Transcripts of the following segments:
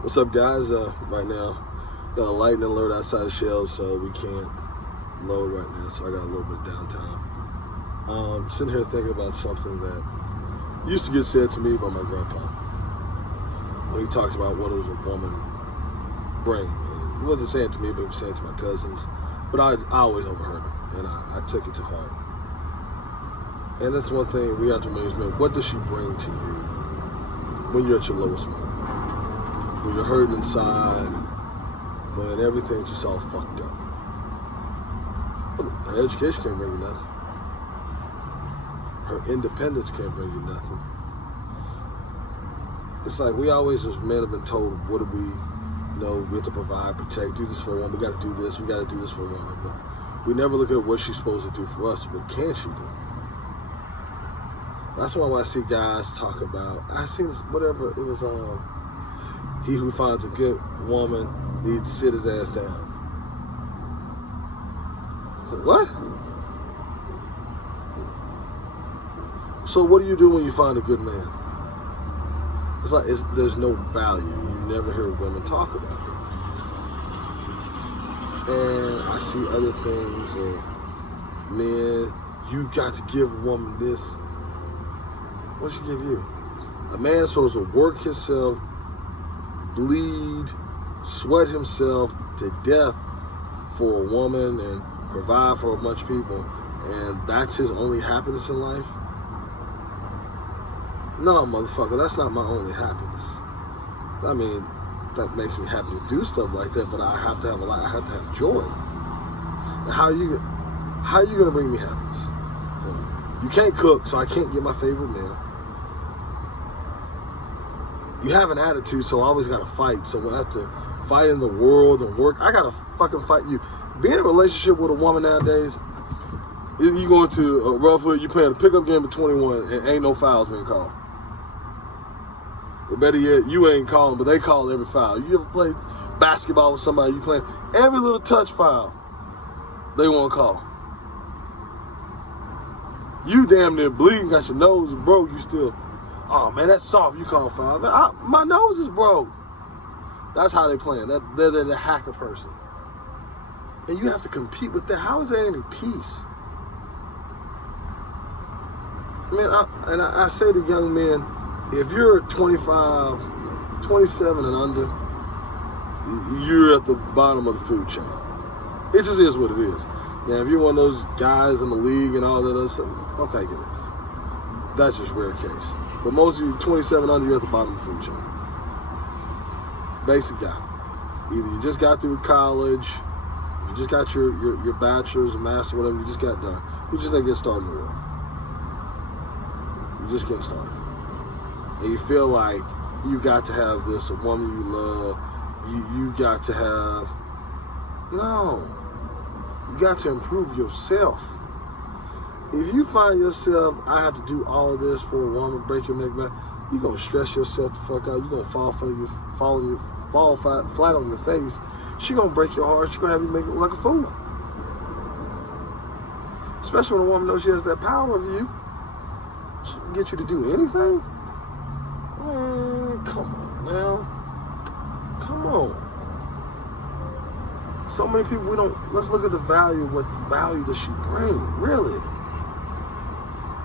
What's up, guys? Right now, got a lightning alert outside the shells, so we can't load right now. So I got a little bit of downtime. Sitting here thinking about something that used to get said to me by my grandpa when he talked about what does a woman bring. And he wasn't saying it to me, but he was saying it to my cousins. But I always overheard him, and I took it to heart. And that's one thing we have to remember: what does she bring to you when you're at your lowest moment? When you're hurting inside, when everything's just all fucked up. Her education can't bring you nothing. Her independence can't bring you nothing. It's like we always, as men, have been told, what do we know? We have to provide, protect, do this for a woman. We got to do this. We got to do this for a woman. But we never look at what she's supposed to do for us. What can she do? That's why when I see guys talk about, I seen this, whatever, it was, he who finds a good woman needs to sit his ass down. I said, what? So what do you do when you find a good man? It's like there's no value. You never hear women talk about it. And I see other things of men, you got to give a woman this. What does she give you? A man's supposed to work himself, bleed, sweat himself to death for a woman and provide for a bunch of people, and that's his only happiness in life? No, motherfucker, that's not my only happiness. I mean, that makes me happy to do stuff like that, but I have to have a life. I have to have joy. And how are you gonna bring me happiness? Well, you can't cook, so I can't get my favorite meal. You have an attitude, so I always gotta fight. So we have to fight in the world and work. I gotta fucking fight you. Being in a relationship with a woman nowadays, you going to a rough hood, you playing a pickup game at 21 and ain't no fouls being called. Or better yet, you ain't calling, but they call every foul. You ever play basketball with somebody, you playing every little touch foul, they won't call. You damn near bleeding, got your nose broke, you still, oh man, that's soft, you call foul. Man, my nose is broke. That's how they playing. They're the hacker person. And you have to compete with that. How is there any peace? I say to young men, if you're 25, 27 and under, you're at the bottom of the food chain. It just is what it is. Now, if you're one of those guys in the league and all that other stuff, okay, get it. That's just rare case. But most of you 27 under, you're at the bottom of the food chain. Basic guy. Either you just got through college, you just got your bachelor's, master, whatever, you just got done. You just didn't get started in the world. You're just getting started. And you feel like you got to have this, a woman you love, you got to have, no. You got to improve yourself. If you find yourself, I have to do all of this for a woman, break your neck back, you're going to stress yourself the fuck out. You're going to fall flat on your face. She's going to break your heart. She's going to have you make it look like a fool. Especially when a woman knows she has that power over you. She can get you to do anything. Man, come on now. Come on. So many people, let's look at the value. What value does she bring, really?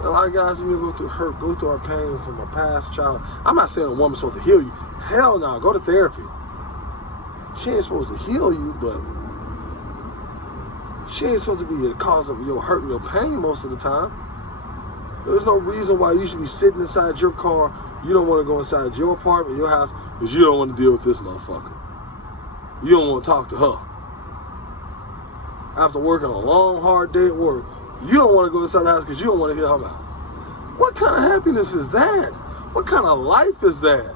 A lot of guys need to go through hurt, go through our pain from a past child. I'm not saying a woman's supposed to heal you. Hell no, go to therapy. She ain't supposed to heal you, but she ain't supposed to be the cause of your hurt and your pain most of the time. There's no reason why you should be sitting inside your car. You don't want to go inside your apartment, your house, because you don't want to deal with this motherfucker. You don't want to talk to her. After working a long, hard day at work, you don't want to go inside the house because you don't want to hear her mouth. What kind of happiness is that? What kind of life is that?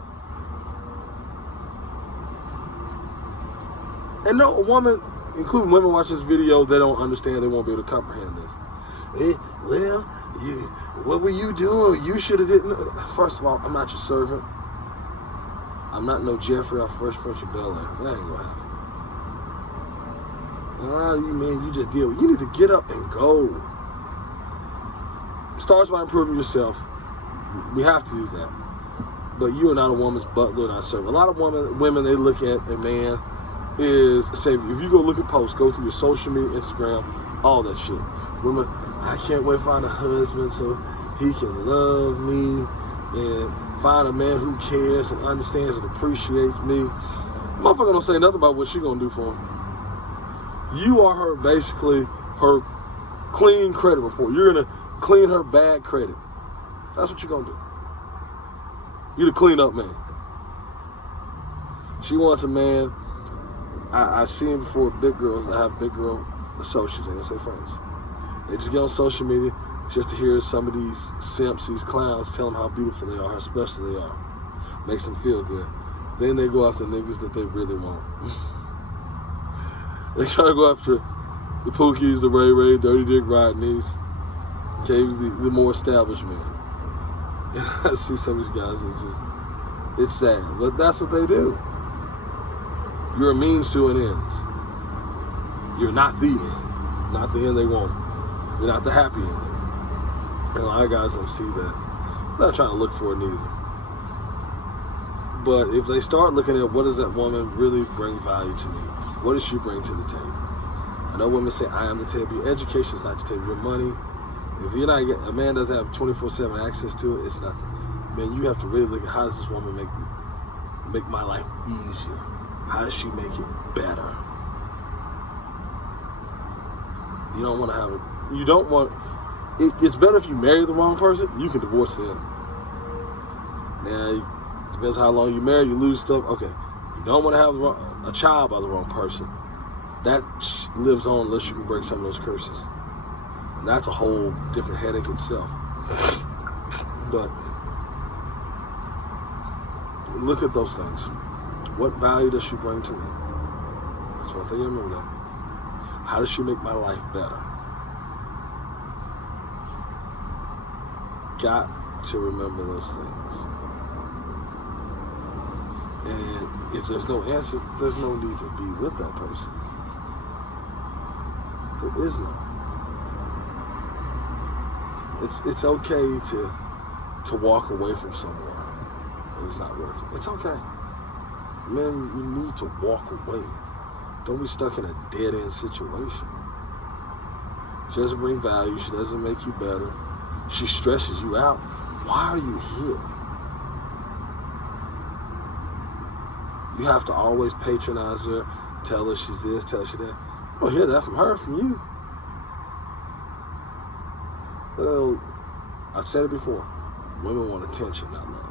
And no, a woman, including women watch this video, they don't understand, they won't be able to comprehend this. What were you doing? You should have didn't. First of all, I'm not your servant. I'm not no Jeffrey off Fresh Prince of Bel-Air. That ain't gonna happen. You just deal with it. You need to get up and go. It starts by improving yourself. We have to do that. but you are not a woman's butler, not servant. A lot of women, they look at a man is, say, if you go look at posts, go to your social media, Instagram, all that shit. Women, I can't wait to find a husband so he can love me and find a man who cares and understands and appreciates me. Motherfucker don't say nothing about what she gonna do for him. You are her, basically, her clean credit report. You're gonna clean her bad credit. That's what you're gonna do. You're the clean up man. She wants a man. I've seen before big girls that have big girl associates, ain't gonna say friends. They just get on social media just to hear some of these simps, these clowns, tell them how beautiful they are, how special they are. Makes them feel good. Then they go after niggas that they really want. They try to go after the Pookies, the Ray Ray, Dirty Dick Rodneys, the more established men. And I see some of these guys, it's sad. But that's what they do. You're a means to an end. You're not the end. Not the end they want. You're not the happy ending. And a lot of guys don't see that. I'm not trying to look for it either. But if they start looking at what does that woman really bring value to me? What does she bring to the table? I know women say, I am the table. Your education is not the table. Your money. If you're not, a man doesn't have 24/7 access to it, it's nothing. Man, you have to really look at how does this woman make my life easier? How does she make it better? You don't want to have it. You don't want. It's better if you marry the wrong person. You can divorce them. Now, it depends how long you marry. You lose stuff. Okay, you don't want to have a child by the wrong person. That lives on unless you can break some of those curses. And that's a whole different headache itself. But look at those things. What value does she bring to me? That's one thing I remember that. How does she make my life better? Got to remember those things. And if there's no answer, there's no need to be with that person. There is none. It's okay to walk away from someone if it's not working. It's okay. Men, you need to walk away. Don't be stuck in a dead-end situation. She doesn't bring value. She doesn't make you better. She stresses you out. Why are you here? You have to always patronize her, tell her she's this, tell her she's that. You don't hear that from her, from you. Well, I've said it before. Women want attention, not love.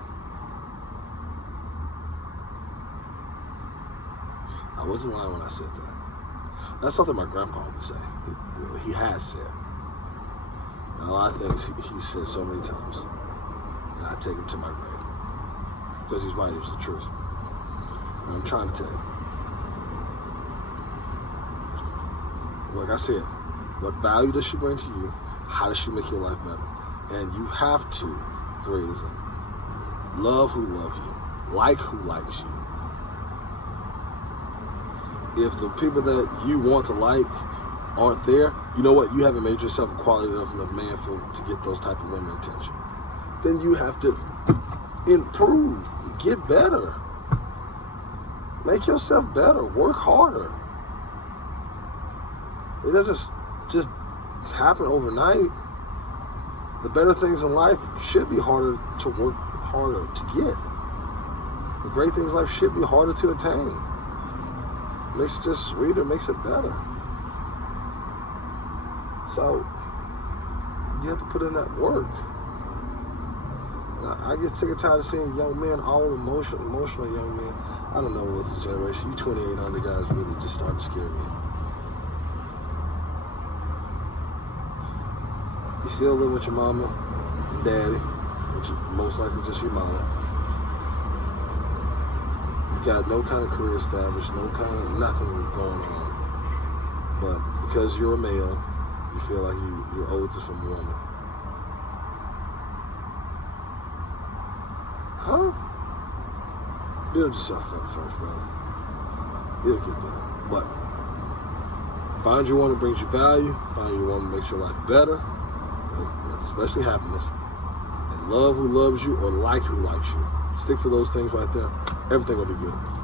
I wasn't lying when I said that. That's something my grandpa would say. He has said. And a lot of things he said so many times. And I take him to my grave. Because he's right, it's the truth. And I'm trying to tell you. Like I said, what value does she bring to you? How does she make your life better? And you have to, three is it, love who loves you. Like who likes you. If the people that you want to like aren't there, you know what? You haven't made yourself a quality enough man to get those type of women attention. Then you have to improve, get better. Make yourself better, work harder. It doesn't just happen overnight. The better things in life should be harder to work harder to get. The great things in life should be harder to attain. Makes it just sweeter, makes it better. So, you have to put in that work. I get sick and tired of seeing young men, all emotional young men. I don't know what's the generation. You 28 under guys really just starting to scare me. You still live with your mama and daddy, which is most likely just your mama. You got no kind of career established, no kind of nothing going on. But because you're a male, you feel like you're owed to some woman. Huh? Build yourself up first, brother. You'll get there. But find your one that brings you value. Find your one that makes your life better, especially happiness. And love who loves you or like who likes you. Stick to those things right there. Everything will be good.